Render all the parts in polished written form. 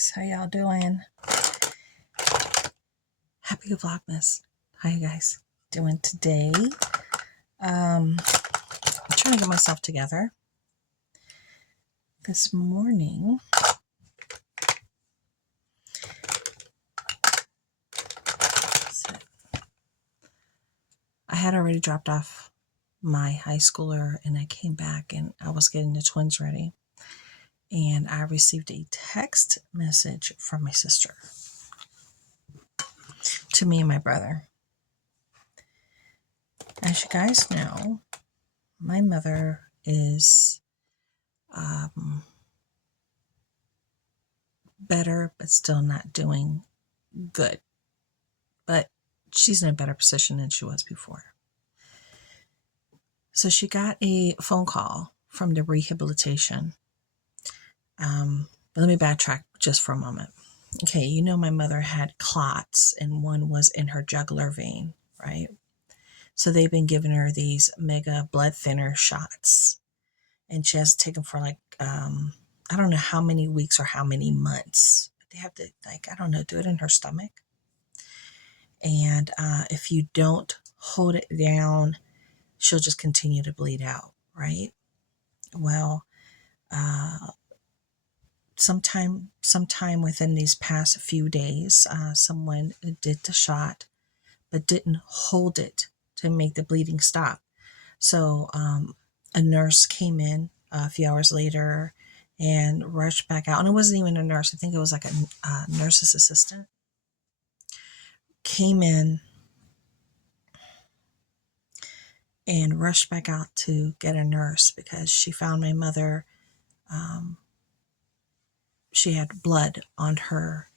guys, how y'all doing? Happy Vlogmas. How you guys doing today? I'm trying to get myself together. This morning, I had already dropped off my high schooler and I came back and I was getting the twins ready. And I received a text message from my sister to me and my brother. As you guys know, my mother is better, but still not doing good. But she's in a better position than she was before. So she got a phone call from the rehabilitation. But let me backtrack just for a moment. Okay, you know my mother had clots and one was in her jugular vein, right? So they've been giving her these mega blood thinner shots. And she has to take them for like, I don't know how many weeks or how many months. They have to, like, I don't know, do it in her stomach. And if you don't hold it down, she'll just continue to bleed out, right? Well, sometime within these past few days, someone did the shot, but didn't hold it to make the bleeding stop. So a nurse came in a few hours later and rushed back out. And it wasn't even a nurse. I think it was like a nurse's assistant. Came in and rushed back out to get a nurse because she found my mother. She had blood on her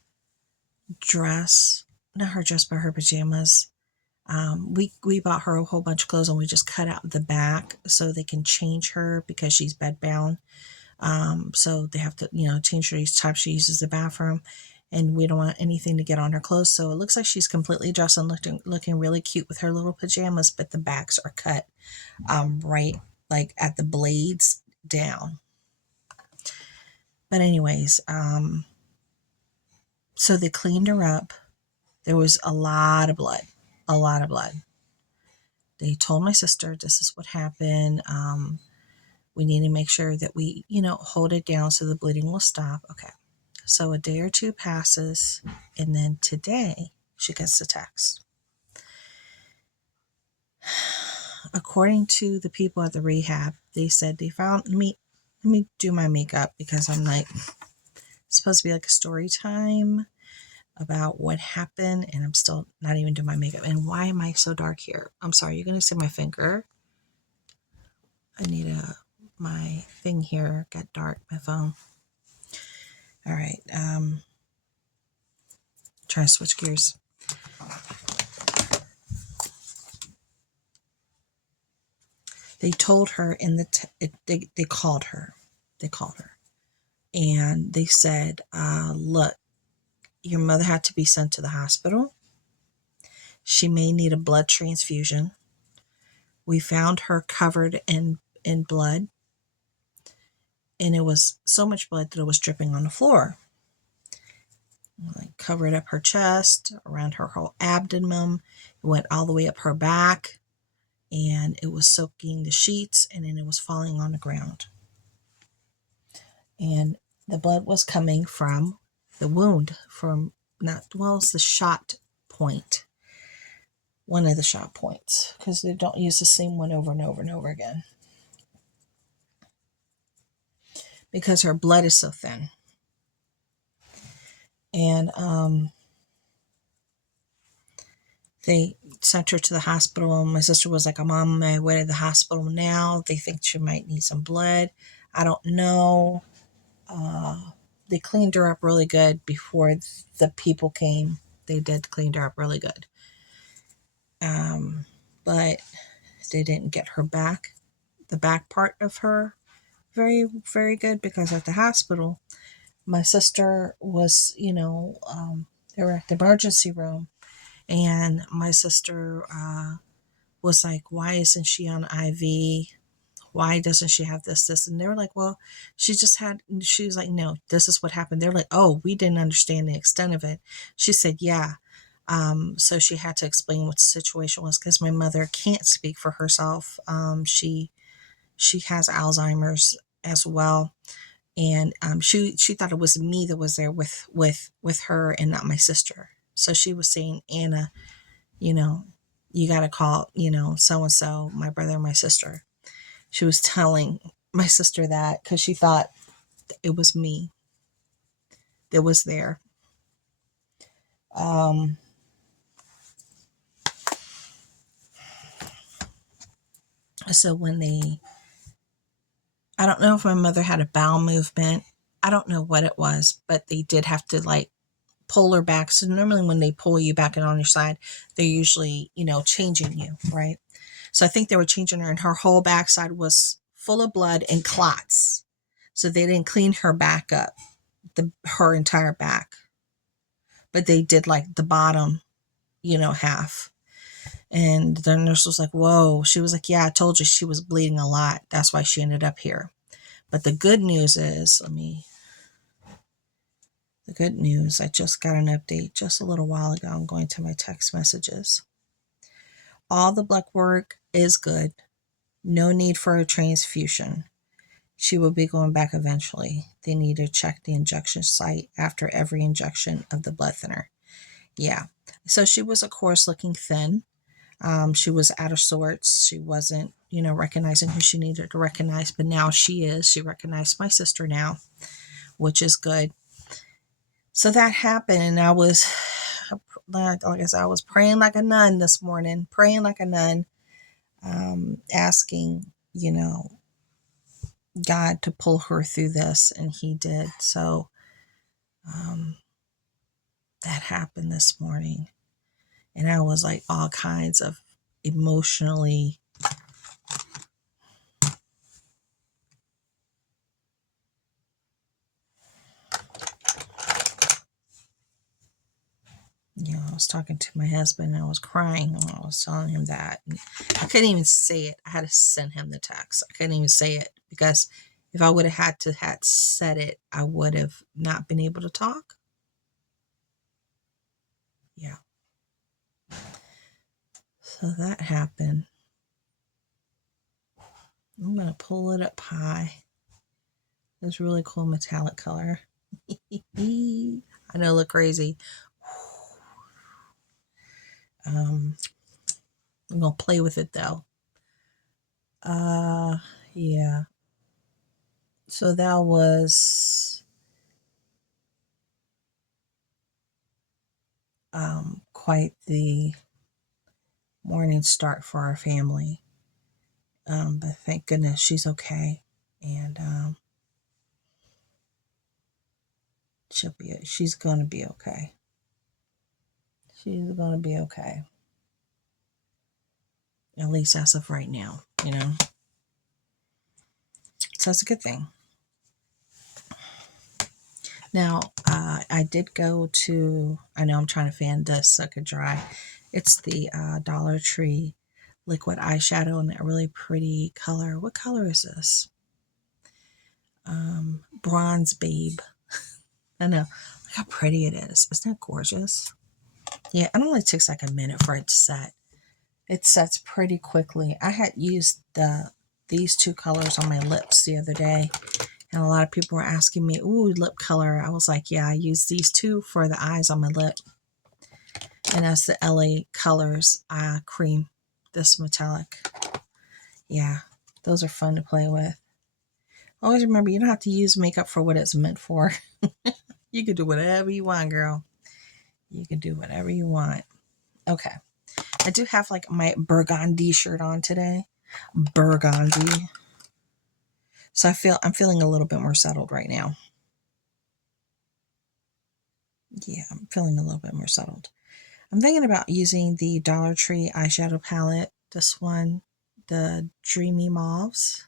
dress, not her dress, but her pajamas. We bought her a whole bunch of clothes and we just cut out the back so they can change her because she's bedbound. So they have to, change her each time she uses the bathroom, and we don't want anything to get on her clothes. So it looks like she's completely dressed and looking really cute with her little pajamas, but the backs are cut, right, like at the blades down. But anyways, so they cleaned her up. There was a lot of blood. They told my sister, this is what happened. We need to make sure that we, hold it down so the bleeding will stop. Okay. So a day or two passes, and then today she gets the text. According to the people at the rehab, they said they found me. Let me do my makeup because I'm like, it's supposed to be like a story time about what happened, and I'm still not even doing my makeup. And why am I so dark here? I'm sorry, you're gonna see my finger. I need my thing here got dark, my phone. All right, trying to switch gears. They told her in the they called her, and they said, look, your mother had to be sent to the hospital. She may need a blood transfusion. We found her covered in blood, and it was so much blood that it was dripping on the floor. Like covered up her chest, around her whole abdomen. It went all the way up her back, and it was soaking the sheets, and then it was falling on the ground. And the blood was coming from the wound, it's the shot point. One of the shot points, because they don't use the same one over and over and over again. Because her blood is so thin. And they sent her to the hospital. My sister was like, I'm on my way to the hospital now. They think she might need some blood. I don't know. They cleaned her up really good before the people came. They did clean her up really good. But they didn't get her back, the back part of her, very, very good, because at the hospital, my sister was, they were at the emergency room, and my sister was like, why isn't she on IV? why doesn't she have this? And they were like, well, she was like, no, this is what happened. They're like, oh, we didn't understand the extent of it. She said, yeah. So she had to explain what the situation was because my mother can't speak for herself. She has Alzheimer's as well. And she thought it was me that was there with her and not my sister. So she was saying, Anna, you know, you got to call, so and so, my brother and my sister. She was telling my sister that because she thought it was me that was there. So I don't know if my mother had a bowel movement. I don't know what it was, but they did have to like pull her back. So normally when they pull you back and on your side, they're usually, changing you, right? So I think they were changing her and her whole backside was full of blood and clots. So they didn't clean her back up, her entire back. But they did like the bottom, half. And the nurse was like, whoa. She was like, yeah, I told you she was bleeding a lot. That's why she ended up here. But the good news is, I just got an update just a little while ago. I'm going to my text messages. All the blood work is good. No need for a transfusion. She will be going back eventually. They need to check the injection site after every injection of the blood thinner. Yeah. So she was, of course, looking thin. She was out of sorts. She wasn't, recognizing who she needed to recognize, but now she is. She recognized my sister now, which is good. So that happened, and I was, like I said, I was praying like a nun this morning, asking, God to pull her through this, and He did. So that happened this morning, and I was like all kinds of emotionally I was talking to my husband and I was crying and I was telling him that. And I couldn't even say it. I had to send him the text. I couldn't even say it because if I would have had said it, I would have not been able to talk. Yeah. So that happened. I'm going to pull it up high. This really cool metallic color. I know, look crazy. I'm going to play with it though. Yeah. So that was quite the morning start for our family. But thank goodness she's okay. And she's going to be okay. She's going to be okay. At least as of right now, So that's a good thing. Now, I did go to, I know I'm trying to fan this so it could dry. It's the Dollar Tree liquid eyeshadow in that really pretty color. What color is this? Bronze Babe. I know. Look how pretty it is. Isn't that gorgeous? Yeah, it only takes like a minute for it to set. It sets pretty quickly. I had used these two colors on my lips the other day, and a lot of people were asking me, ooh, lip color. I was like, yeah, I used these two for the eyes on my lip. And that's the LA Colors cream, this metallic. Yeah, those are fun to play with. Always remember, you don't have to use makeup for what it's meant for. You can do whatever you want, girl. You can do whatever you want. Okay. I do have like my burgundy shirt on today. Burgundy. So I'm feeling a little bit more settled right now. Yeah, I'm feeling a little bit more settled. I'm thinking about using the Dollar Tree eyeshadow palette. This one, the Dreamy Mauves.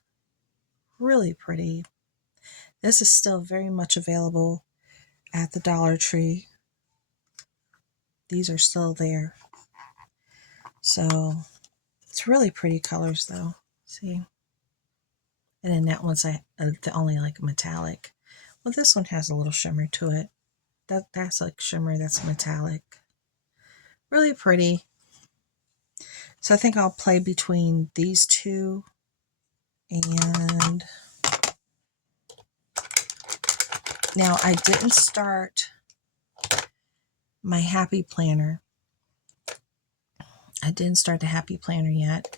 Really pretty. This is still very much available at the Dollar Tree. These are still there. So it's really pretty colors though. See? And then that one's the only like metallic. Well, this one has a little shimmer to it. That's like shimmer that's metallic. Really pretty. So I think I'll play between these two. And now I didn't start my happy planner. I didn't start the happy planner yet.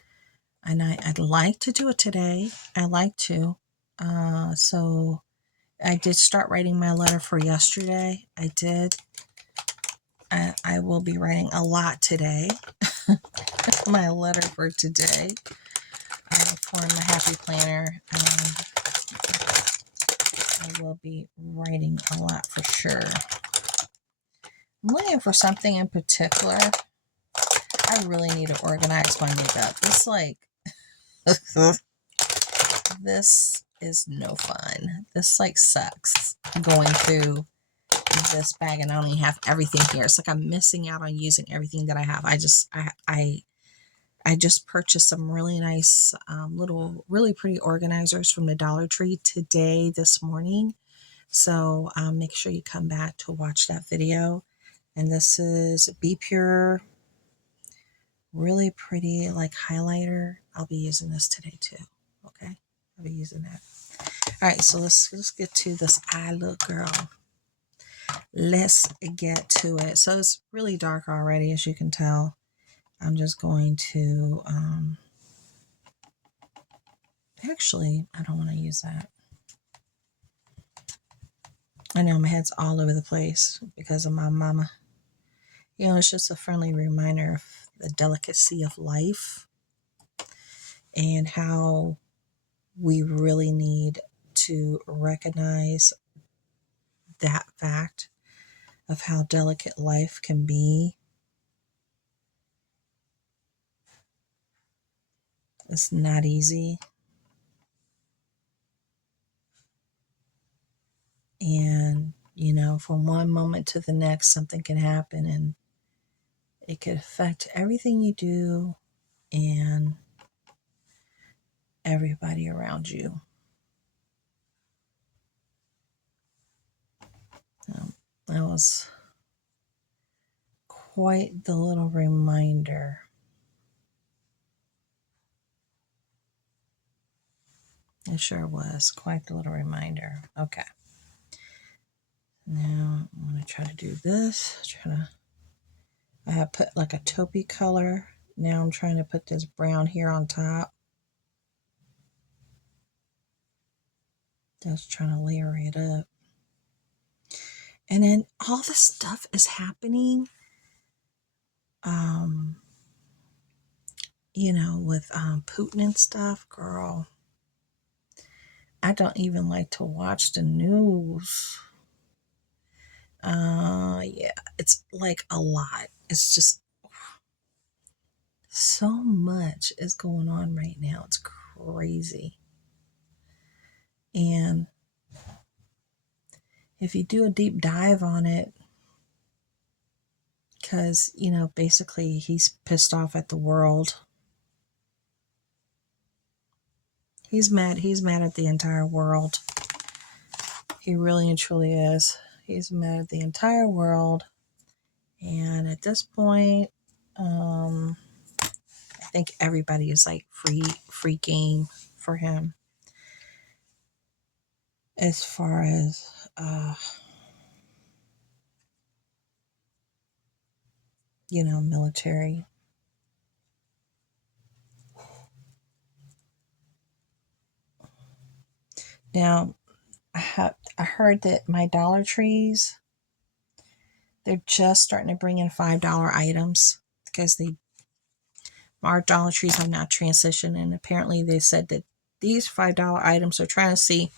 And I'd like to do it today. I like to. So I did start writing my letter for yesterday. I did. I will be writing a lot today. My letter for today for my happy planner. I will be writing a lot for sure. I'm looking for something in particular. I really need to organize my makeup. This like this is no fun. This like sucks going through this bag and I don't even have everything here. It's like I'm missing out on using everything that I have. I just purchased some really nice little really pretty organizers from the Dollar Tree today this morning. So make sure you come back to watch that video. And this is Be Pure, really pretty like highlighter. I'll be using this today too. Okay, I'll be using that. All right, so let's get to this eye look, girl. Let's get to it. So it's really dark already, as you can tell. I'm just going to actually, I don't want to use that. I know my head's all over the place because of my mama. You know, it's just a friendly reminder of the delicacy of life and how we really need to recognize that fact of how delicate life can be. It's not easy. And, you know, from one moment to the next, something can happen and it could affect everything you do and everybody around you. That was quite the little reminder. It sure was quite the little reminder. Okay. Now I'm going to try to do this. I have put like a taupey color. Now I'm trying to put this brown here on top. Just trying to layer it up. And then all this stuff is happening, you know, with Putin and stuff, girl. I don't even like to watch the news. Yeah, it's like a lot. It's just so much is going on right now. It's crazy. And if you do a deep dive on it, because, you know, basically he's pissed off at the world. He's mad. He's mad at the entire world. He really and truly is. He's mad at the entire world. And at this point, I think everybody is like free game for him. As far as, you know, military. Now, I heard that my Dollar Trees, they're just starting to bring in $5 items because our Dollar Trees have not transitioned, and apparently they said that these $5 items are trying to see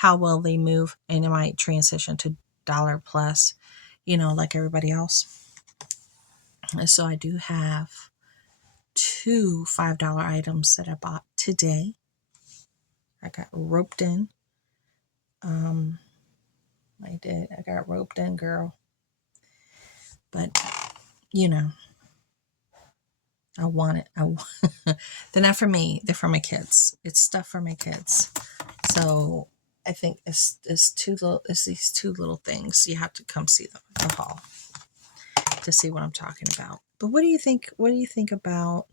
how well they move, and it might transition to dollar plus, you know, like everybody else. And so I do have 2 $5 items that I bought today. I got roped in. I did. I got roped in, girl. But, you know, I want it. They're not for me. They're for my kids. It's stuff for my kids. So I think it's these two little things. You have to come see the haul to see what I'm talking about. But what do you think? What do you think about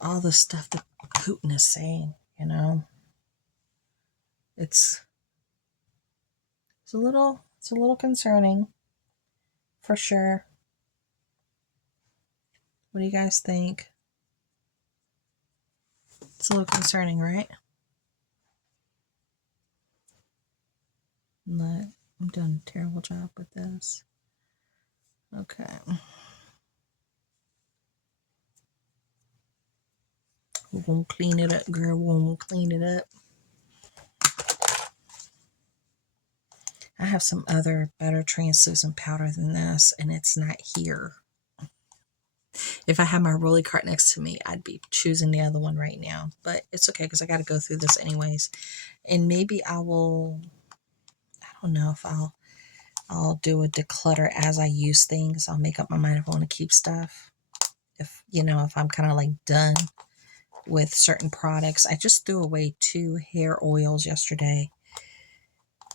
all the stuff that Putin is saying? You know, it's a little concerning, for sure. What do you guys think? It's a little concerning, right? I'm doing a terrible job with this. Okay. We're gonna clean it up, girl. We're gonna clean it up. I have some other better translucent powder than this, and it's not here. If I had my rolly cart next to me, I'd be choosing the other one right now. But it's okay because I got to go through this anyways. And maybe I will, I don't know if I'll do a declutter as I use things. I'll make up my mind if I want to keep stuff. If, you know, if I'm kind of like done with certain products. I just threw away 2 hair oils yesterday.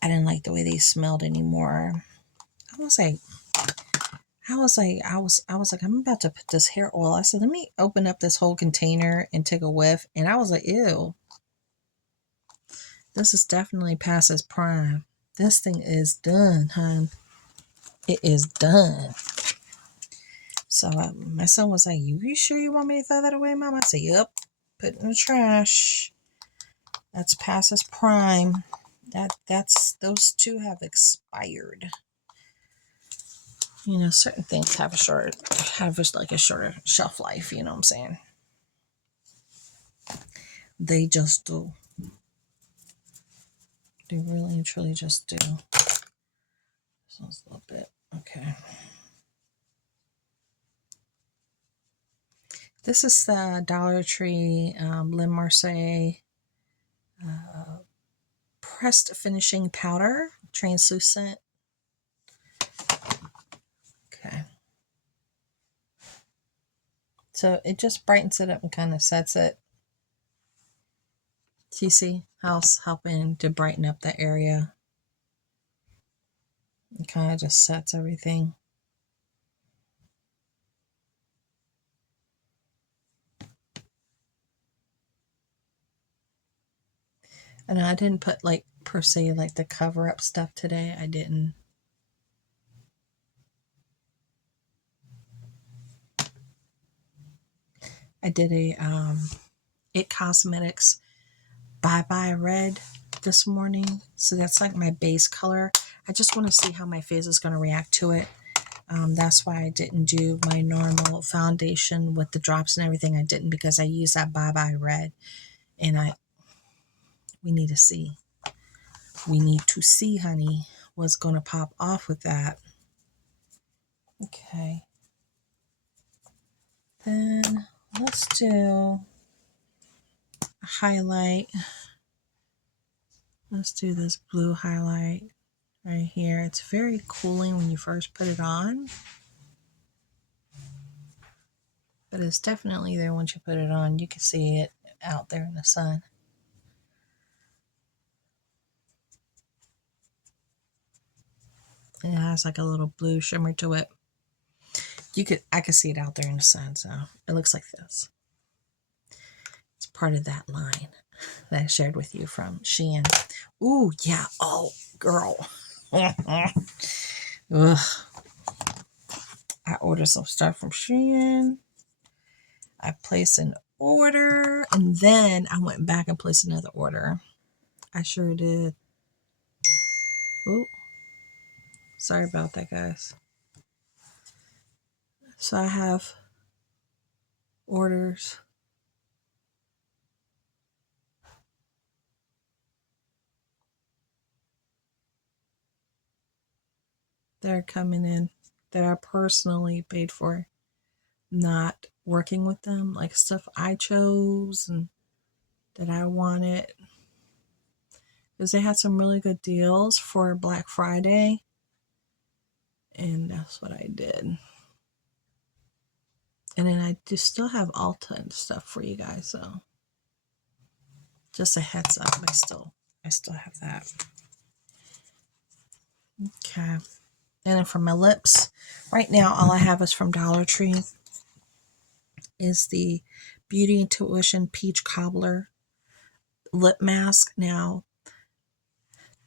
I didn't like the way they smelled anymore. I was like, I'm about to put this hair oil. I said, let me open up this whole container and take a whiff. And I was like, ew, this is definitely past its prime. This thing is done, hon. It is done. So my son was like, you sure you want me to throw that away, Mom? I said, yep, put it in the trash. That's past its prime. Those 2 have expired. You know, certain things have a shorter shelf life, you know what I'm saying? They just do. They really and truly just do. This one's a little bit, okay. This is the Dollar Tree Le Marseille pressed finishing powder, translucent. Okay. So it just brightens it up and kind of sets it. Do you see how it's helping to brighten up the area? It kind of just sets everything. And I didn't put like per se like the cover up stuff today. I didn't. I did a It Cosmetics Bye Bye Red this morning. So that's like my base color. I just want to see how my face is going to react to it. That's why I didn't do my normal foundation with the drops and everything. I didn't because I used that Bye Bye Red. And we need to see. We need to see, honey, what's going to pop off with that. Okay. Then let's do a highlight. Let's do this blue highlight right here. It's very cooling when you first put it on. But it's definitely there once you put it on. You can see it out there in the sun. It has like a little blue shimmer to it. I could see it out there in the sun, so it looks like this. It's part of that line that I shared with you from Shein. Ooh, yeah. Oh, girl. Ugh. I ordered some stuff from Shein. I placed an order, and then I went back and placed another order. I sure did. Ooh. Sorry about that, guys. So I have orders. That are coming in that I personally paid for, not working with them, like stuff I chose and that I wanted. Because they had some really good deals for Black Friday. And that's what I did. And then I do still have Ulta and stuff for you guys, so just a heads up, I still have that. Okay. And then for my lips, right now all I have is from Dollar Tree, is the Beauty Intuition Peach Cobbler lip mask. Now,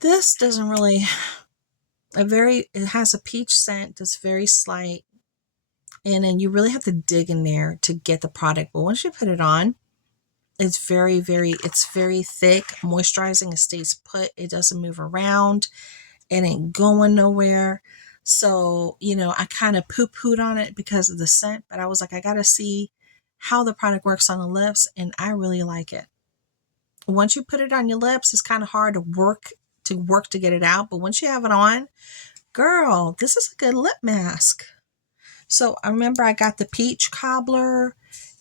this doesn't really, it has a peach scent that's very slight, and then you really have to dig in there to get the product. But once you put it on, it's very thick, moisturizing. It stays put. It doesn't move around. It ain't going nowhere. So, you know, I kind of poo-pooed on it because of the scent, but I was like, I got to see how the product works on the lips, and I really like it. Once you put it on your lips, it's kind of hard to work to get it out, but once you have it on, girl, this is a good lip mask. So I remember I got the peach cobbler,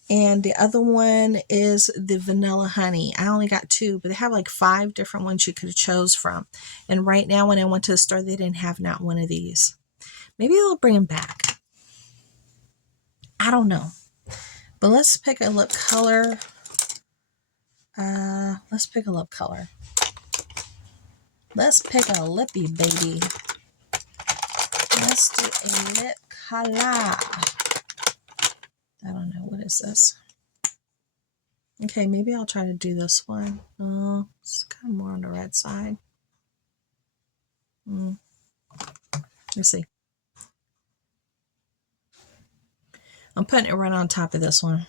and the other one is the vanilla honey. I only got 2, but they have like 5 different ones you could have chose from. And right now when I went to the store, they didn't have not one of these. Maybe they'll bring them back. I don't know. But let's pick a lip color. Let's pick a lip color. Let's pick a lippy baby. Let's do a lip color. I don't know. What is this? Okay, maybe I'll try to do this one. Oh, it's kind of more on the red side. Let's see. I'm putting it right on top of this one.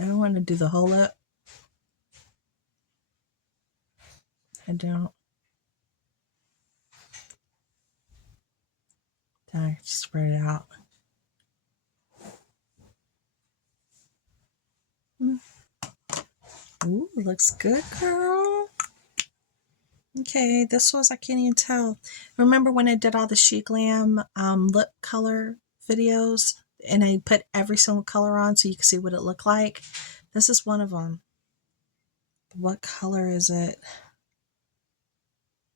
I don't want to do the whole lip. I don't. I just spread it out. Ooh, looks good, girl. Okay, this was, I can't even tell. Remember when I did all the Chic Glam lip color videos, and I put every single color on so you can see what it looked like? This is one of them. What color is it?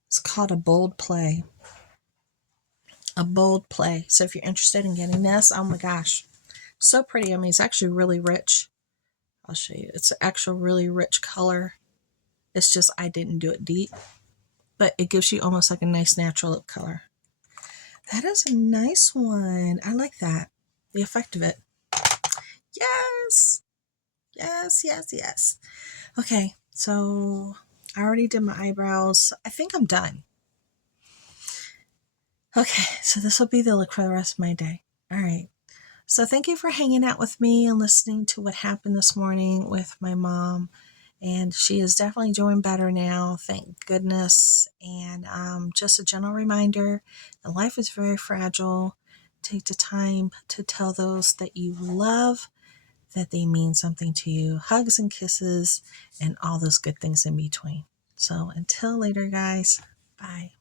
It's called a Bold Play. A Bold Play. So if you're interested in getting this, oh my gosh, so pretty. I mean, it's actually really rich. I'll show you. It's an actual really rich color. It's just I didn't do it deep, but it gives you almost like a nice natural lip color. That is a nice one. I like that. The effect of it. Yes. Yes, yes, yes. Okay, so I already did my eyebrows. I think I'm done. Okay, so this will be the look for the rest of my day. All right. So thank you for hanging out with me and listening to what happened this morning with my mom. And she is definitely doing better now, thank goodness. And just a gentle reminder that life is very fragile. Take the time to tell those that you love that they mean something to you. Hugs and kisses and all those good things in between. So until later, guys, bye.